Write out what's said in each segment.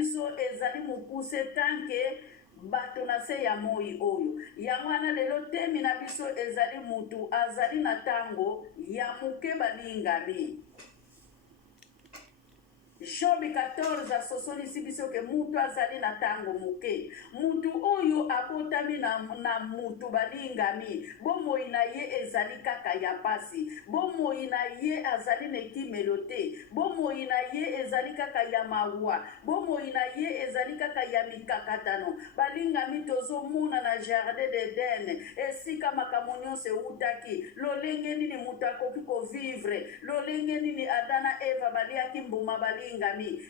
biso ezali mukuse tanke bato na se ya moi oyo. Yango wana lelo temi na biso ezali mutu azali na tango ya muke balingami. Job 14 asosolisi biso ke mutu azali na tango muke. Mutu oyo abotami na mutu balingami. Bomoi na ye ezali kaka ya pasi. Bomoi na ye azali nekimelote. Bomoi na ye ezali kaka ya mawa. Bomoi na ye ezali kaka ya mikakatano. Balingami tozo muna na jardin d'Eden. Esika makamonyo se utaki. Lolenge nini mutu akoki ko vivre. Lolenge nini Adana Eva baliaki mbuma balingami.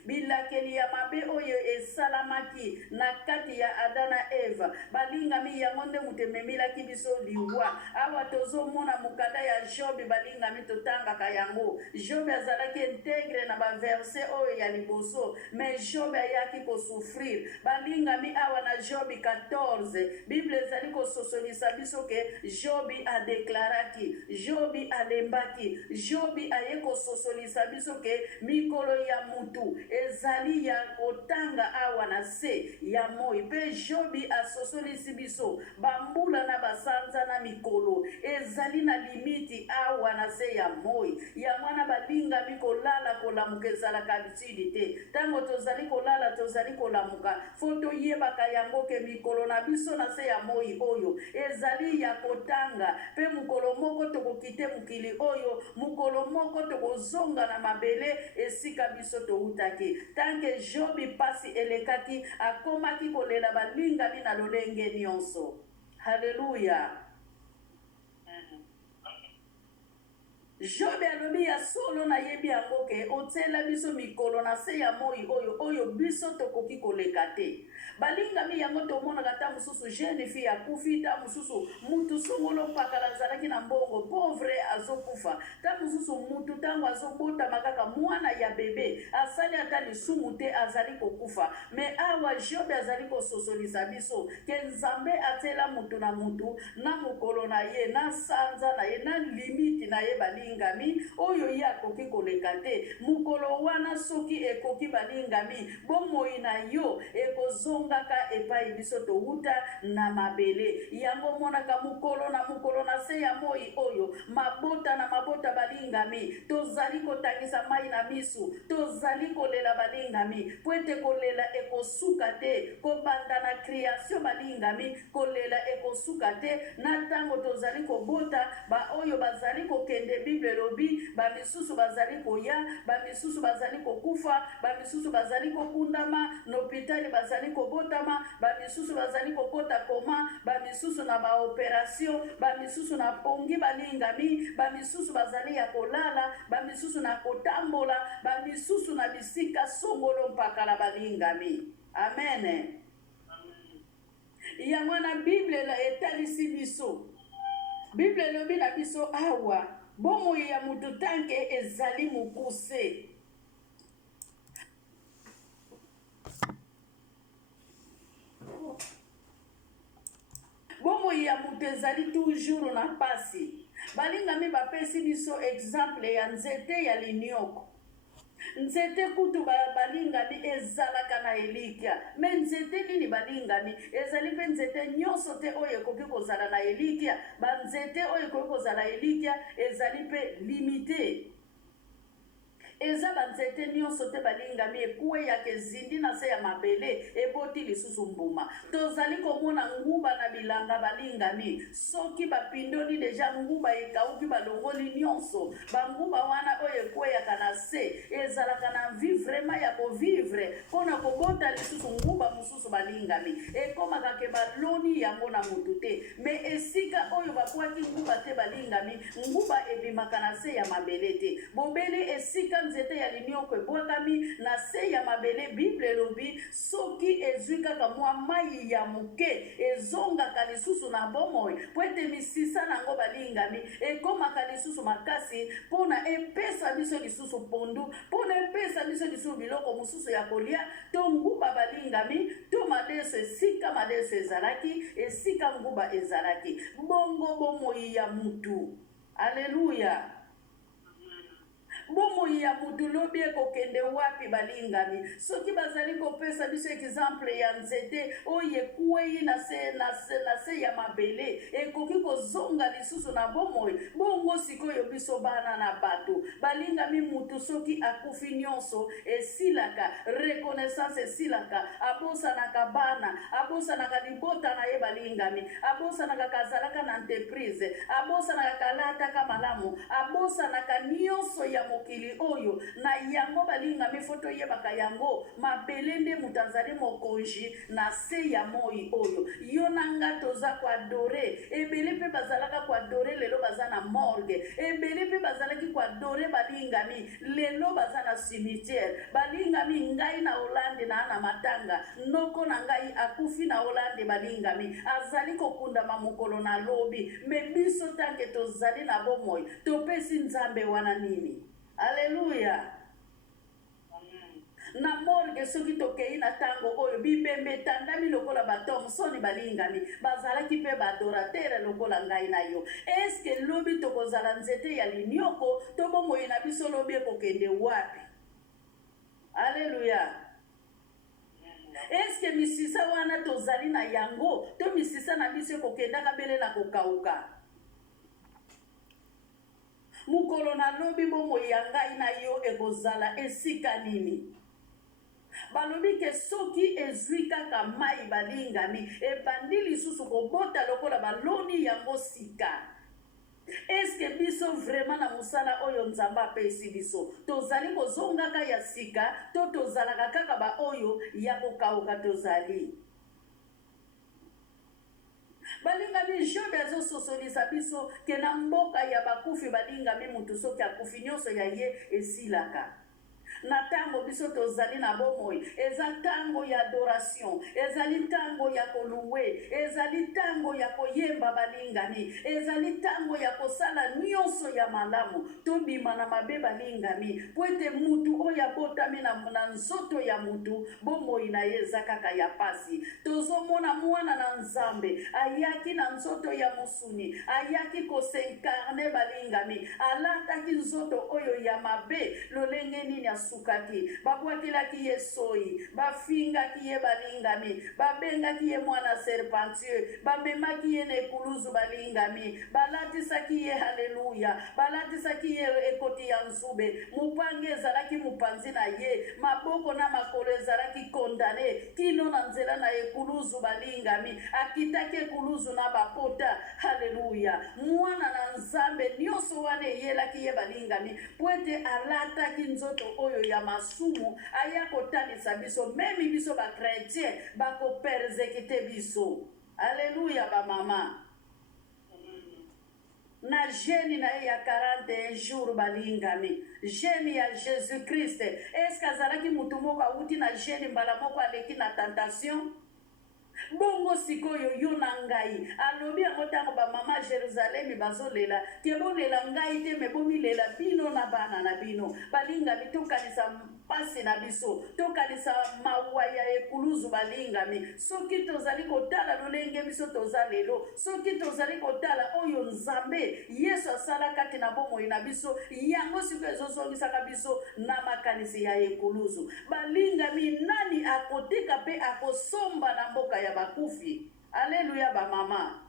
Bilakeli ya mabe oyo esalamaki na kati ya Adana Eva. Balingami yango nde mutememilaki biso liwa. Awa tozo mona mukada ya Job balingami totangaka yango. Job azalaki integre na ba verset oyo ya liboso. Mais Job ayaki ko souffrir. Balingami awa na Job 14. Bible ezali ko sosolisa biso ke Job a deklaraki. Job alembaki. Job aye ko sosolisa biso ke mikolo ya mutu ezali ya kotanga awa na se ya moi. Pe Jobi asosolisi biso bambula na basanza na mikolo ezali na limiti awa na se ya moi. Ya mwana balinga mikolala kolamuka ezalaka habitude te. Tango tozali kolala tozali kolamuka foto yebaka yango ke mikolo na biso na se ya moi oyo ezali ya kotanga. Pe mukolo moko tokokite mukili oyo, mukolo moko tokozonga na mabele esika biso toutaki. Tanke Jobi pasi elekaki akomaki kolela balingami na lolenge nyonso. Haleluya. Job alobi ya solo na yebi yango ke otela biso mikolo na se ya moi oyo biso tokoki koleka te. Balingami yango tomonaka ta mususu jeune fille akufi, ta mususu mutu songolo pakala zalaki na mbongo pauvre azokufa, ta mususu mutu tango azobota makaka mwana ya bebe asali ata lisumu te azali kokufa. Me awa Job azali kososolisa biso ke Nzambe atela mutu na mutu na mukolo na ye, na sanza na ye, na limiti na ye balingami oyo ye akoki koleka te. Mukolo wana soki ekoki balingami bomoi na yo ekozongaka epai biso touta na mabele. Yango monaka mukolo na se ya moi oyo mabota na mabota balingami tozali kotangisa mai na misu, tozali kolela balingami pwete kolela ekosuka te. Kobanda na création balingami kolela ekosuka te. Na tango tozali kobota ba oyo bazali kokende Bible lobi ba misusu bazali koya, ba misusu bazali kokufa, ba misusu bazali kokundama n'hôpital bazali kobotama, ba misusu bazali kokota koma, ba misusu na ba operation, ba misusu na pongi balingami, ba misusu bazali ya kolala, ba misusu na kotambola, ba misusu na bisika songolo mpakala balingami. Amen. Ya mwana Bible la etalisi biso. Bible lobi na biso awa bomoi ya mutu tanke ezali mukuse. Bomoi ya mutu ezali toujours na pasi. Balingami bapesi biso exemple ya nzete ya linioko. Nzete kutu balingami ezalaka na elikia. Me nzete nini balingami ezali pe nzete nyonso te oyo ekoki kozala na elikia. Ba nzete oyo ekoki kozala elikia ezali pe limité. Eza banzete nyonso te balingami ekue ya kezindi na se ya mabele eboti lisusu mbuma. Tozali komona nguba na bilanga balingami soki bapindoli deja nguba ekauki balongoli nyonso. Banguba wana oyo ekue ya kana se ezalaka na vie vraiment ya kovivre pona kobota lisusu nguba mususu balingami ekomaka ke baloni yango na mutu te. Me esika oyo bakwaki nguba te balingami nguba ebimaka na se ya mabele te. Bobele esika nzete ya linioko ebwakami na se ya mabele. Bible lobi soki ezwi kaka mwa mai ya muke ezongaka lisusu na bomoi pwete misisa nango balingami ekomaka lisusu makasi pona epesa biso lisusu pondu, pona epesa biso lisusu biloko mususu ya kolia to nguba balingami to madeso esika madeso ezalaki esika nguba ezalaki bongo bomoi ya mutu. Aleluya. bomoi ya mutu lobi ekokende wapi balingami. Soki bazali kopesa biso exemple ya nzete oyo ekuwei na se ya mabele ekoki kozonga lisusu na bomoi, bongo sikoyo biso bana na bato balingami mutu soki akufi nyonso esilaka, reconnaissance esilaka, abosanaka bana, abosanaka libota na ye balingami, abosanaka kazalaka na entreprise, abosanaka kalataka malamu, abosanaka nyonso ya mokili oyo na yango balingami foto yebaka yango mabele nde mutu azali mokonzi na se ya moi oyo. Yo nanga toza koadore, ebele mpe bazalaka koadore lelo baza na morgue, ebele mpe bazalaki koadore balingami lelo baza na cimetière. Balingami ngai na Hollande na matanga noko na ngai akufi na Hollande balingami azali kokundama mokolo na lobi, me biso tanke tozali na bomoi topesi nzambe wana nini. Alleluya. Na morgue soki tokei na tango oyo bibembe tandami lokola batom soni balingami bazalaki pe badoratere lokola ngai na yo. Eske lobi tokozala nzete ya linioko to bomoi na biso lobi ekokende wapi? Alleluya. Eske misisa wana tozali na yango to misisa na biso ekokendaka bele na kokauka? Mukolo na lobi bomoi ya ngai na yo ekozala esika nini? Balobi ke soki ezwi kaka mai balingami ebandi lisusu kobota lokola baloni yango sika. Eske biso vraiment na musala oyo nzamba apesi biso tozali kozongaka ya sika to tozalaka kaka ba oyo ya kokauka tozali? Balingami Job azososolisa biso ke na mboka ya bakufi balingami mutu soki akufi nyonso ya ye esilaka. Na tango biso tozali na bomoi eza tango ya adoration, ezali tango ya koluwe, ezali tango ya koyemba balingami, ezali tango ya kosala nyonso ya malamu tobima na mabe balingami po ete mutu oyo abotami na nzoto ya mutu bomoi na ye eza kaka ya pasi. Tozomona mwana na nzambe ayaki na nzoto ya mosuni, ayaki kosenkarne balingami, alataki nzoto oyo ya mabe lolenge nini sukaki, babwakelaki ye soi, bafingaki ye balingami, babengaki ye mwana serpentieux, bamemaki ye na ekuluzu balingami, balatisaki ye haleluya, balatisaki ye ekoti ya nzube, mupange ezalaki mupanzi na ye, maboko na makolo ezalaki kondane kino na nzela na ekuluzu balingami, akitaki ekuluzu na bapota. Haleluya. Mwana na nzambe nyonso wana eyelaki ye balingami po ete alataki nzoto oyo ya masumu aya kotalisa biso, memi biso ba chrétien bako persécuter biso. Alleluya ba mama. Na jeune na ya 41 jours balingami, jeune ya Jésus Christ. Est-ce azalaki mutu moko auti na jeune mbala moko aleki na tentation? Bongo sikoyo yo na ngai alobi yango ntango bamama Jerusalemi bazolela ke bolela ngai te me bomilela bino na bana na bino balingami tokanisa mpasi na biso, tokanisa mawa ya ekuluzu balingami. Soki tozali kotala lolenge biso toza lelo, soki tozali kotala oyo nzambe Yesu asala kati na bomoi na biso, yango sikoyo ezozongisaka biso na makanisi ya ekuluzu balingami. Nani akotika pe akosomba na mboka ya bakufi? Alleluya ba mama.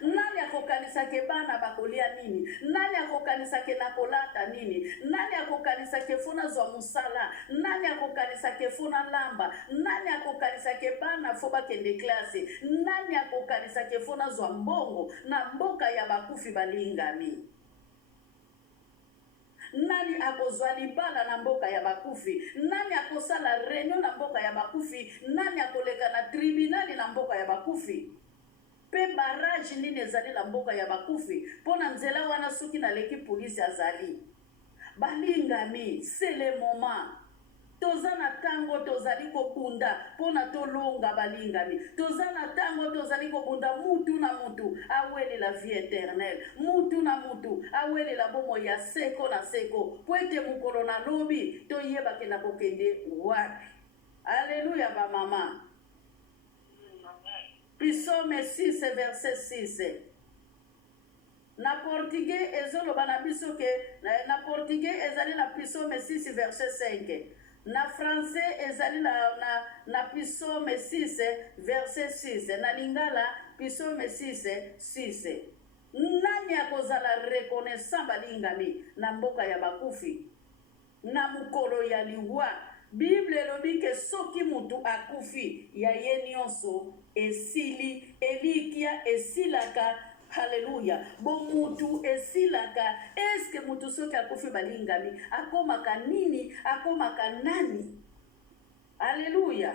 Nani akokanisa ke bana bakolia nini? Nani akokanisa ke nakolata nini? Nani akokanisa ke funa zwa musala? Nani akokanisa ke funa lamba? Nani akokanisa ke bana fo bakende klase? Nani akokanisa ke funa zwa mbongo na mboka ya bakufi balingami? Nani akozwa libala na mboka ya bakufi? Nani akosala reunion na mboka ya bakufi? Nani akoleka na tribunali na mboka ya bakufi? Pe barrage nini ezali na mboka ya bakufi pona nzela wana soki na leki polisi azali balingami? C'est le moment. Toza na tango tozali kobunda pona tolonga balingami. Toza na tango tozali kobunda mutu na mutu awele la vie éternelle, mutu na mutu awele la bomo ya seko na seko po ete mukolo na lobi toyeba ke na kokende wapi. Alleluya ba mama. Psaume 6 verset 6. Na portugais ezoloba na biso ke na portugais ezali na Psaume 6 verset 5. Na français ezali na Psaume 6 verset 6. Na lingala Psaume 6 6. Nani akozala reconnaissant balingami na mboka ya bakufi na mukolo ya liwa? Bible elobi ke soki mutu akufi ya ye nyonso esili, elikia esilaka. Haleluya. Bo mutu esilaka. Eske mutu soki akufi balingami akomaka nini? Akomaka nani? Haleluya.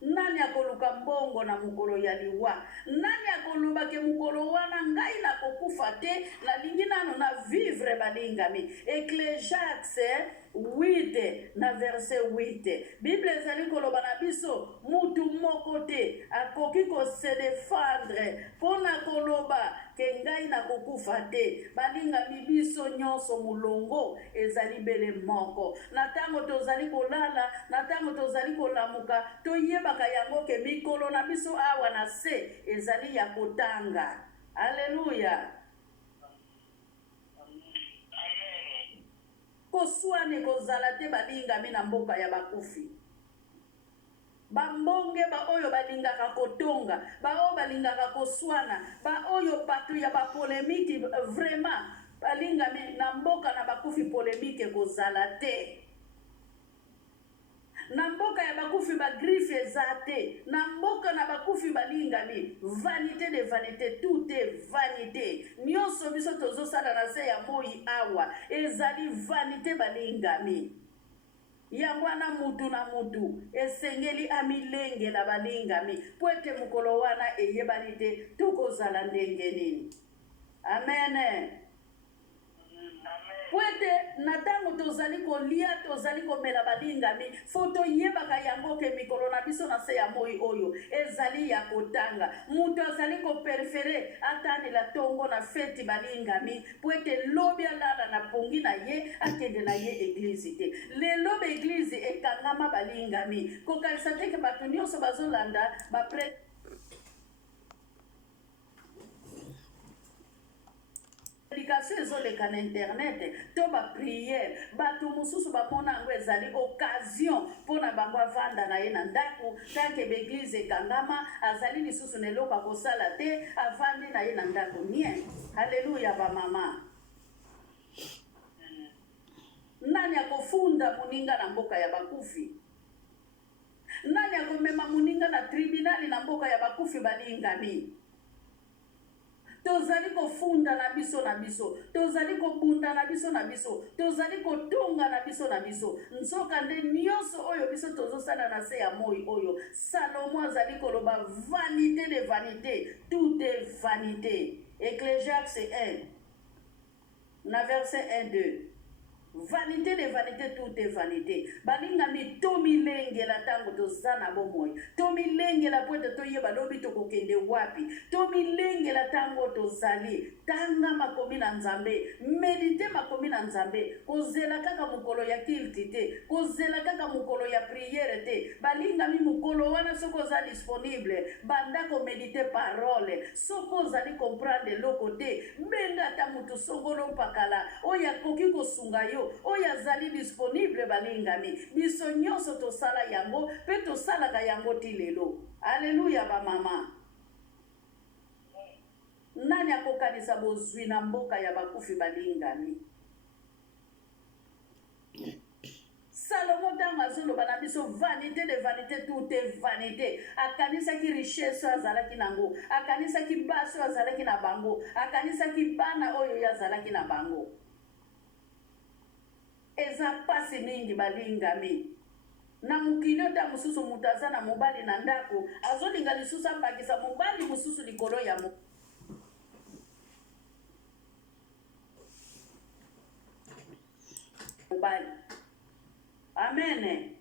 Nani akoluka mbongo na mukolo ya liwa? Nani akoluba ke mukolo wana ngai na kokufa te, na lingi nano na vivre balingami? Ecclésiaste 8 na verset 8. Bible ezali koloba na biso mutu moko te akoki ko se défendre pona koloba ke ngai na kokufa te. Balingami biso nyonso mulongo ezali bele moko. Na tango tozali kolala, na tango tozali kolamuka, toyebaka yango ke mikolo na biso awa na se ezali ya kotanga. Haleluya. Koswane kozala te balingami na mboka ya bakufi. Bambonge ba oyo balingaka kotonga, ba oyo balingaka koswana, ba oyo batu ya ba polémique vraiment balingami na mboka na bakufi polémique kozala te. Na mboka ya bakufi ba griffe ezate, na mboka na bakufi balingami vanité de vanité, tout est vanité. Nyonso biso tozosala na se ya moi awa ezali vanité balingami. Yangwana mutu na mutu esengeli amilenge na balingami po ete mukolo wana eyebani te tokozala ndenge nini. Amen. Poete na tango tozali kolia, tozali komela balingami, foto yebaka yango ke mikolo na biso na se ya moi oyo ezali ya kotanga. Mutu azali ko prefere atani la tongo na feti balingami, poete lobi alala na pongi na ye akende na ye eglise te. Le lobe eglise ekangama balingami. Kokalisa te ke batu nyonso bazolanda ba pre prédication ezoleka na internet to ba prière batu mususu bamona yango ezali occasion mpona bango avanda na ye na ndako tanke beglise ekangama azali lisusu na eloko akosala te avandi na ye na ndako nie. Haleluya bamama. Nani akofunda muninga na mboka ya bakufi? Nani akomema muninga na tribunali na mboka ya bakufi balingami? Tozali kofunda na biso na biso, tozali kobunda na biso na biso, tozali kotonga na biso na biso. Nsoka nde nyonso oyo biso tozosala na se ya moi oyo. Salomo azali koloba vanité de vanité, tout est vanité. Ecclésiaste 1 na verset 1-2. Vanité de vanité, tout est vanité. Balingami tomi lengela tango tozana bomoi. Tomi lengela poete toyeba lobi tokokende wapi. Tomi lengela tango tozali. Tanga makomi na nzambe. Medite makomi na nzambe. Kozela kaka mukolo ya kilti te. Kozela kaka mukolo ya prière te. Balingami mukolo wana soko za disponible. Banda ko medite parole. Soko zali comprendre loko te. Benga ta mutu songolo pakala. Oya koki kosunga yo. Oya zali disponible balingami. Biso nyonso tosala yango, pe tosalaka yango ti lelo. Haleluya ba mama. Nani akokanisa bozwi na mboka ya bakufi balingami? Salomo tango azoloba na biso vanité de vanité, tout est vanité. Akanisaki richesse azalaki nango, akanisaki baso azalaki na bango, akanisaki bana oyo yazalaki na bango. Eza pasi mingi balingami. Na mukili ta mususu mutaza na mobali na ndako azolinga lisusu ambakisa mobali mususu likolo ya mobali. Amen.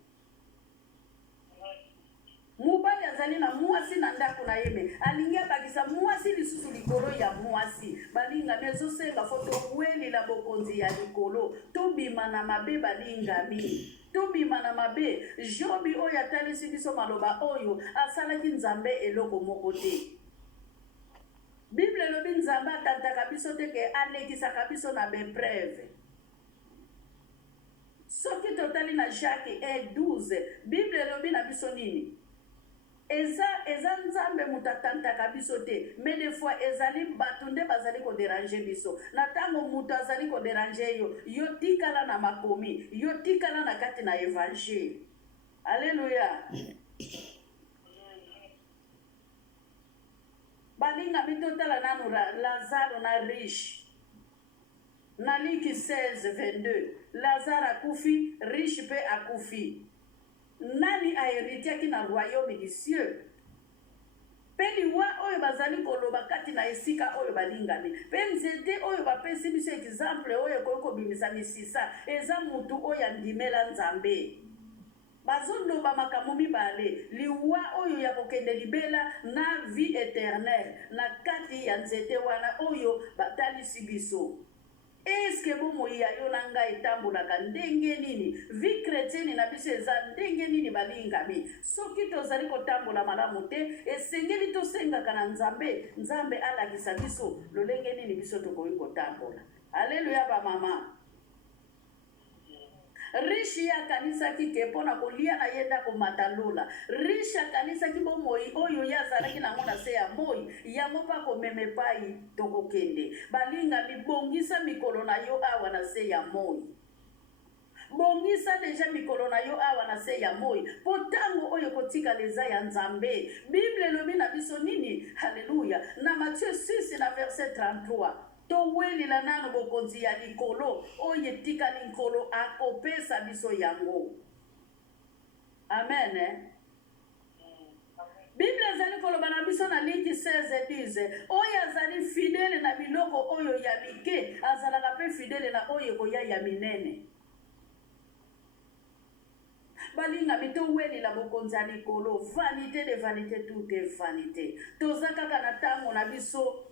Mobali azali na mwasi na ndako na yeme alingi abakisa mwasi lisusu likolo ya mwasi. Balingami ezosenga foto weli la bokonzi ya likolo. Tobima na mabe balingami. Tobima na mabe. Jobi oyo atalisi biso maloba oyo asalaki nzambe eloko moko te. Bible lobi nzambe atantaka biso te ke alekisaka biso na bepreve. Soki totali na Jacques 1:12, Bible lobi na biso nini? Eza nzambe mutu atantaka biso te, mais des fois ezali bato nde bazali koderange biso. Na ntango mutu azali koderange yo tikala na makomi, yo tikala na kati na évangile. Alléluia. Balinga mitotala nanu Lazaro na riche. Na Luc 16:22, Lazare akufi, riche pe akufi. Nani ahéritiaki na royaume du cieux? Pe liwa oyo bazali koloba kati na esika oyo balingami. Pe nzete oyo bapesi biso exemple oyo kobimisa misisa, eza mutu oyo andimela nzambe. Bazoloba makambo mibale, liwa oyo ya kokende libela na vie éternelle na kati ya nzete wana oyo batalisi biso. Est-ce que bomoi ya yo na ngai etambolaka ndenge nini? Vie chrétienne na biso eza ndenge nini balingami? Soki tozali kotambola malamu te, esengeli tosengaka na nzambe, nzambe alakisa biso lolenge nini biso tokoki kotambola. Alléluia ba mama. Rishi akanisaki ke pona kolia na yenda ko matalola. Rishi akanisaki bomoi oyo yazalaki na mona se ya moi ya mopa ko memepai tokokende. Balinga bibongisa mikolo na yo awa na se ya moi. Bongisa deja mikolo na yo awa na se ya moi. Potango oyo kotika leza ya nzambe. Bible lobi na biso nini? Haleluya. Na Matthieu 6 na verset 33. Toweli la nano bokonzi ya likolo oye tika likolo akopesa biso yango. Amen. Bible azali koloba na biso na Luc 16:10, oyo azali fidèle na biloko oyo ya mike azalaka pe fidèle na oyo koya ya minene. Balinga mitoweli la bokonzi ya likolo, vanité de vanité, tout est vanité. Tozaka na tango na biso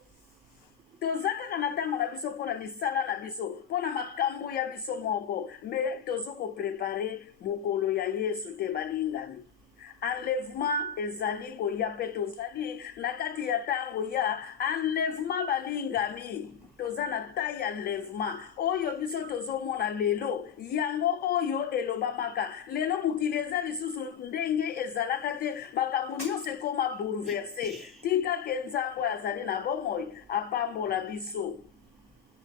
tozaka na tango na biso pona misala na biso pona makambo ya biso moko, mais tozoko préparer mokolo ya Yesu te balingami. Enlèvement ezali koya pe tozali na kati ya tango ya enlèvement balingami. Tozana taille enlèvement oyo biso tozomona lelo yango oyo elobamaka lelo mukili eza lisusu ndenge ezalaka te, makambo nyonso ekoma bouleversé. Tika ke nzambo azali na bomoi apambola biso.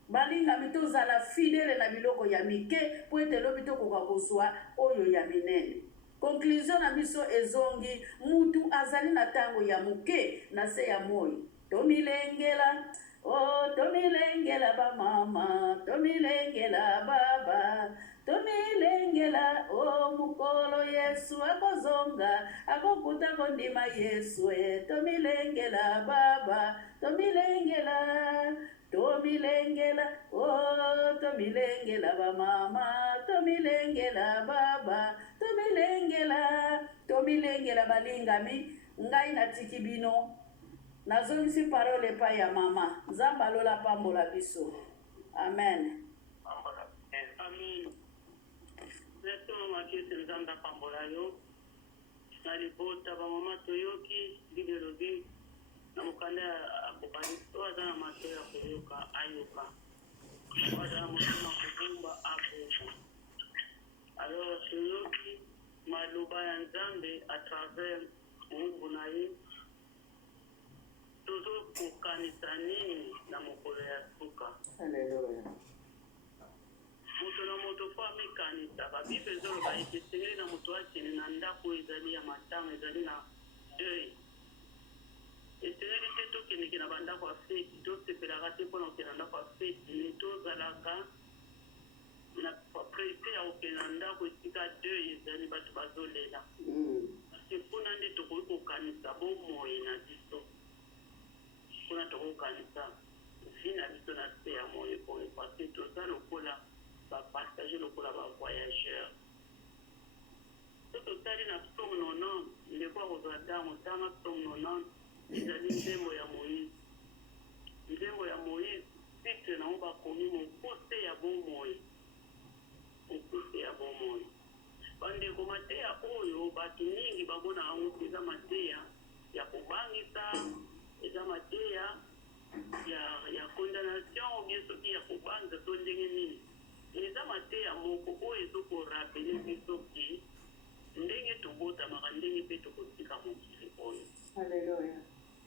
Balingami tozala fidèle na biloko ya mike po ete lobi tokoka kozwa oyo ya minene. Conclusion na biso ezongi mutu azali na tango ya muke na se ya moi. Tomilengela, oh tomilengela ba mama, tomilengela baba, tomilengela oh mukolo Yesu akozonga, akokuta kondima Yesu tomilengela baba, tomilengela, tomilengela, oh tomilengela ba mama, tomilengela baba, tomilengela balingami. Ngai natiki bino nazongisi parole epai ya mama. Nzambe alola pambola biso. Amen. Amen. Neto mama kisi nzambe pambola yo na libota ba mama toyoki bidelobi na mukanda akobali to azana mato ya koyoka ayoka wazana mutuma kubumba abuka. Alors toyoki maloba ya nzambe à travers mungu na ye tozo kokanisa nini na mokolo ya suka. Haleluya. Moto na moto fo amikanisa babible ezoloba ete esengeli na moto akende na ndako ezali ya matanga ezali na deuil. Esengeli te tokendeke na bandako ya feti tosepelaka te mpona kokende na ndako ya feti me tozalaka na prete ya kokende na ndako esika deuil ezali bato bazolela. Parce mpona nde tokoki kokanisa bomoi na biso mpona tokokanisa vi na biso na se ya moi oyo parce toza lokola bapartage lokola bavoyageur. So totali na psaume 90 ndeko akozwa ntango ntanga psaume 90 ezali nzembo ya Moïse. Nzembo ya Moïse titre nango bakomi mokuse ya bomoi. Mokuse ya bomoi. Bandeko mateya oyo bato mingi babona yango eza mateya ya kobangisa, eza mateya ya condamnation ou bien soki ya kobanza to ndenge nini eza mateya moko oyo ezokorapele biso ke ndenge tobotamaka ndenge mpe tokotika mokili oyo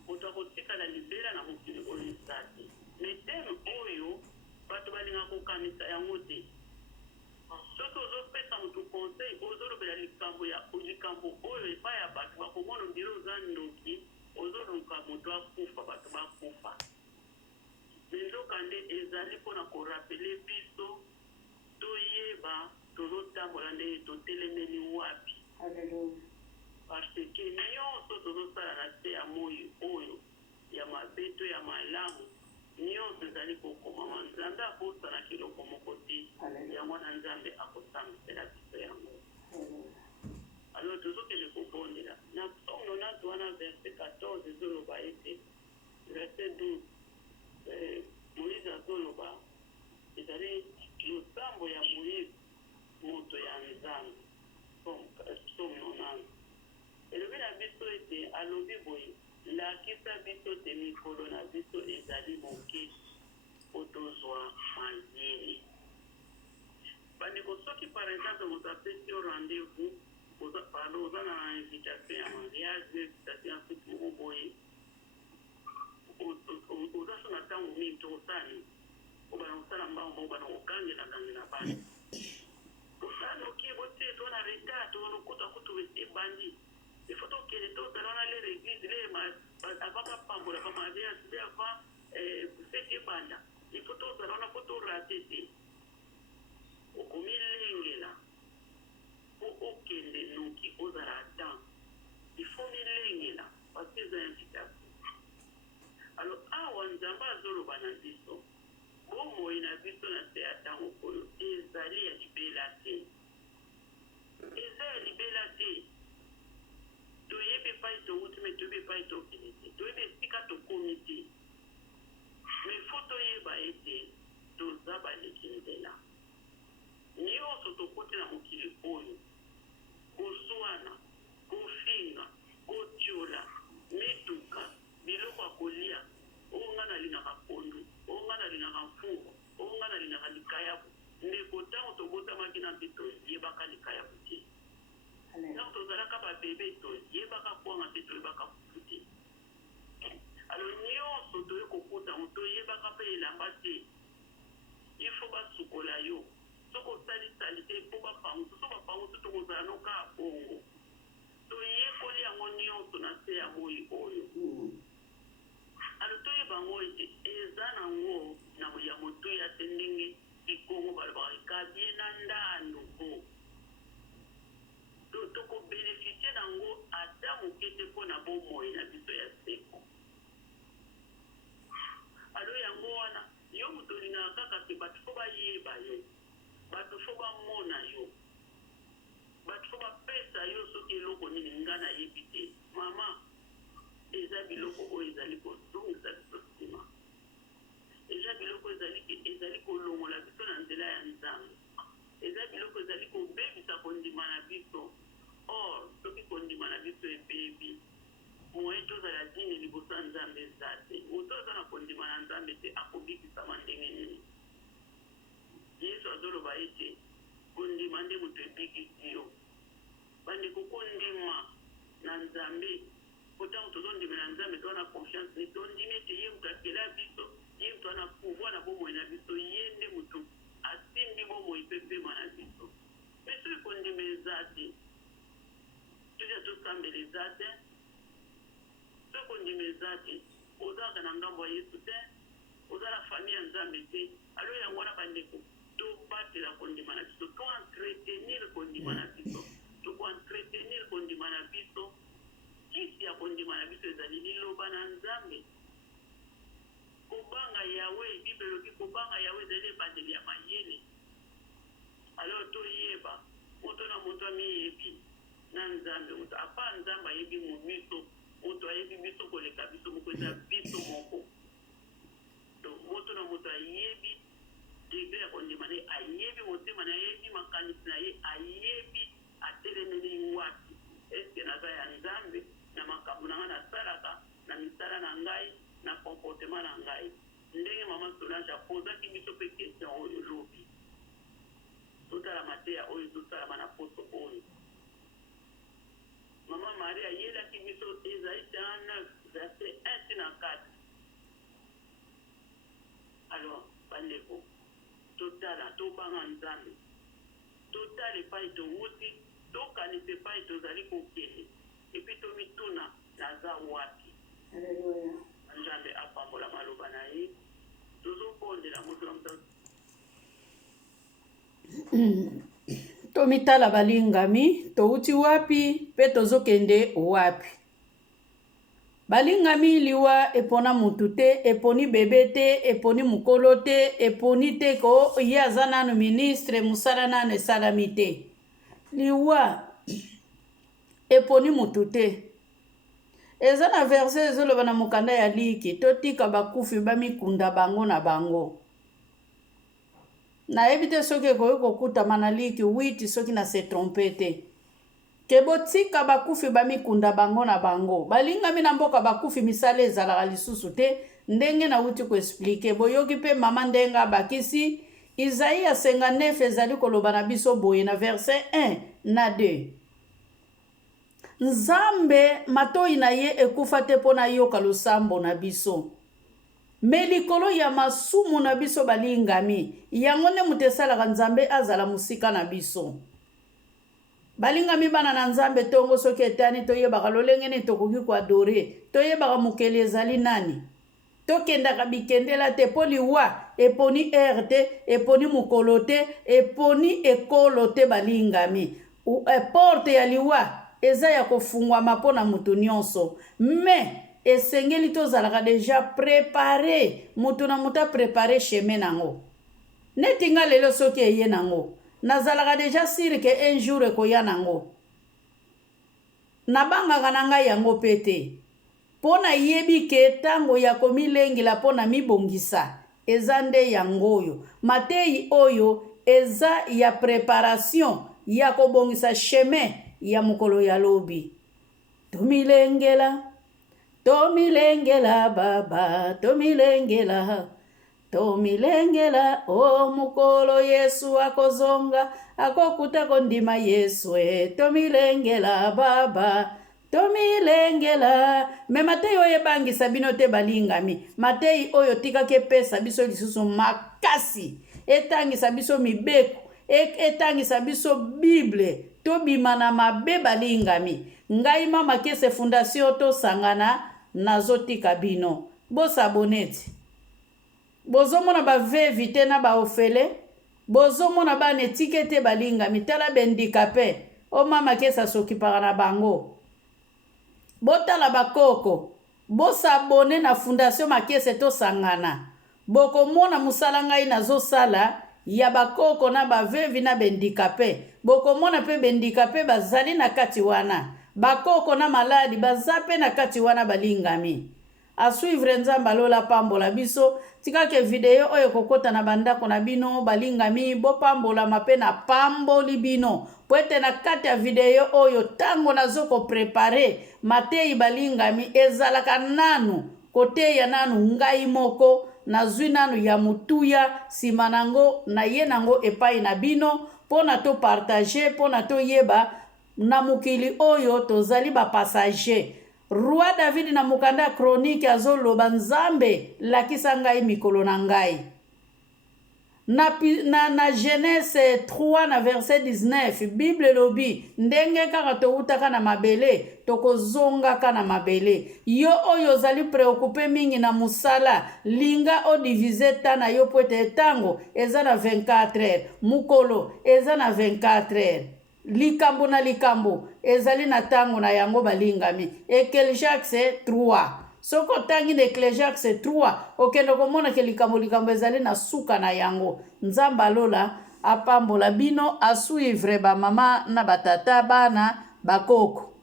moto akotikala libela na mokili oyo eza te me teme oyo bato balinga kokanisa yango te soki ozopesa motu conseil ozolobela likambo oyo epai ya bato bakomona ndiro oza ndoki ozoluka moto akufa bato bakufa nzoka nde ezali mpona korapele biso toyeba tozotambola ndenge totelemeli wapi parce ke nyonso tozosala na se ya moi oyo ya mabe to ya malamu nyonso ezali kokomama nzambe akosana kiloko moko te yango na nzambe akosambisela biso yango alors tozokende kobondela na psaume 90 wana verset 14 ezoloba ete verset 12 moïse azoloba ezali losambo ya moïse moto ya nzambe psaume 90 elobi na biso ete alobi boye lakisa biso te mikolo na biso ezali moke po tozwa mayele bandeko soki par exemple moto apesi yo rendez-vous oza na invitation ya mariage invitation ya fete moko boye oza so na ntango mingi tokosani obana kosala mbango obana kokangela bana osani oki bote to na retard tonokuta kutu ebandi il faut tokende tozala wana lere église le avant bapambola bamariage le avant fete ebanda il faut tozala wana po torate te okomilengela po okende noki ozala temps il faut milengela parce que eza invitation alors awa nzambe azoloba na biso bomoi na biso na se ya ntango oyo ezali ya libela te eza ya libela te toyebi epai touti me toyebi epai tokende te toyebi esika tokomi te me fo toyeba ete toza baleki nzela nyonso tokoti na mokili oyo koswana kofinga kotiola mituka biloko ya kolia oyo nga nalingaka pondu oyo nga nalingaka mfungo oyo nga nalingaka likayabu ndeko ntango tobotamaki na mpe toyebaka likayabu te ntango tozalaka babebe toyebaka kwanga te toyebaka fufu te alo nyonso toye kokutango toyebaka mpe elamba te ifo basukola yo soko osalisali te mpo bapangusu so bapangusu tokozala noka bongo toyekoli yango nyonso na se ya moi oyo alo toyeba yango ete eza nango na ya motuya te ndenge ikongo balobaka ekabie na ndando po tokobeneficie nango ata moke te mpo na bomoi na biso ya seko alo yango wana yo moto olingaka kaka te bato fo bayeba yo bato fo bamona yo bato fo bapesa yo soki eloko nini nga nayebi te mama eza biloko oyo ezali kozongisa biso nsima eza biloko ezali kolongola biso na nzela ya nzambe eza biloko ezali kobebisa kondima na biso or soki kondima na biso ebebi moye tozala dini liboso ya nzambe eza te moto aza na kondima na nzambe te akobikisama ndenge nini yesu azoloba ete kondima nde moto ebikisi yo bandeko kondima na nzambe otango tozondima na nzambe toza na confiance ne tondimi ete ye moto akela biso ye moto ana pouvoir na bomoi na biso ye nde moto asimbi bomoi mpe pema na biso me soki kondima eza te toza tosambela eza te soki kondima eza te ozalaka na ngambo ya yesu te oza na famille ya nzambe te alo yango wana bandeko tobatela kondima na biso toentretenir kondima na biso tokoentretenir kondima na biso kisi ya kondima na biso ezali liloba na nzambe kobanga yawe bible elobi kobanga yawe ezali ebandeli ya mayele alors toyeba moto na moto amiyebi na nzambe moto apa nzambe ayebi momiso moto ayebi biso koleka biso moko eza biso moko donc moto na moto ayebi degre ya kondima na ye ayebi motema na ye ayebi makanisi na ye ayebi atelemeli wapi eske naza ya nzambe na makambo na ngai nasalaka na misala na ngai na comportement na ngai ndenge mama Solange apozaki biso mpe question oyo lobi totala mateya oyo tosalama na poso oyo mama Maria ayelaki biso Esaïe 49 verset 1 na 4 alors bandeko totala tobanga nzambe totala epai towuti tokanisa epai tozali kokende epuis tomituna naza wapi nzambe apambola maloba na ye tozobondela moto na moto tomitala balingami touti wapi pe tozokende wapi. Balingami liwa epona mutu te, eponi bebe te, eponi mukolo te, eponi te ko ye aza nanu ministre musala nanu esalami te. Liwa eponi mutu te. Eza na verse ezoloba na mukanda ya liki totika bakufi bamikunda bango na bango. Na ebite soki ekoki kokutama na liki witi soki na se trompe te. Ke botika bakufi bamikunda bango na bango. Balingami na mboka bakufi misala ezalaka lisusu te. Ndenge na uti ko explique. Boyoki pe mama ndenga bakisi. Isaïe 59 ezali koloba na biso boye na verset 1 na 2. Nzambe matoi na ye ekufa te pona yoka losambo na biso. Me likolo ya masumu na biso balingami. Yango nde mutu esalaka nzambe azala musika na biso. Balingami bana na nzambe tongo soki etani toyebaka lolenge nini tokoki kuadore. Toyebaka mokeli ezali nani. Tokendaka bikendela te po liwa eponi er te, eponi mokolo te, eponi ekolo te balingami. Porte ya liwa eza ya kofungwama mpo na mutu nyonso. Me esengeli tozalaka deja prepare. Mutu na mutu prepare chemin nango. Neti nga lelo soki eye nango. Nazalaka deja siri ke un jour ekoya nango. Nabangaka na ngai yango pete. Pona yebi ke tango ya komilengela pona mibongisa. Eza nde yango oyo. Matei oyo eza ya preparation ya kobongisa chemin ya mukolo ya lobi. Tomilengela, tomilengela baba, tomilengela. Tomilengela, o mukolo Yesu akozonga, akokuta kondima Yesu tomilengela baba, tomilengela. Me Matei oyo ebangisa bino te balingami. Matei oyo tikake pesa biso lisusu makasi. Etangisa biso mibeko, etangisa biso Bible, tobima na mabe balingami. Ngai mama kese fondation to sangana nazotika bino. Bosaboneti. Bozomona ba vevi te na ba ofele. Bozomona ba netikete balinga mitala bendikape. O mama kesa sokipaka na bango. Botala bakoko. Bosabone na fondation makese to sangana. Bokomona musala ngai nazosala ya bakoko na ba vevi na bendikape. Bokomona pe bendikape bazali na kati wana. Bakoko na maladi bazape na kati wana balingami. A suivre nzamba lola pambola biso. Tika ke video oyo kokota na bandako na bino balingami bo pambola mape na pamboli bino. Poete na kati ya video oyo tango nazoko prepare Matei balingami ezalaka nanu kote ya nanu ngai moko nazwi nanu ya mutuya simanango na ye nango epai na bino pona to partager pona to yeba na mukili oyo tozali ba passager. Roi David na mukanda chronique azoloba nzambe lakisa ngai mikolo na ngai. Na Genèse 3 na verset 19 Bible lobi ndenge kaka toutaka na mabele tokozongaka na mabele. Yo oyo zali preocupe mingi na musala linga o divise tana yo poete tango eza na 24 heures mukolo eza na 24 heures. Likambo na likambo ezali na tango na yango balingami. Ecclésiaste 3. Soko tangi na Ecclésiaste 3 okende komona ke likambo ezali na suka na yango. Nzamba lola apambola bino a suivre ba mama na batata bana bakoko.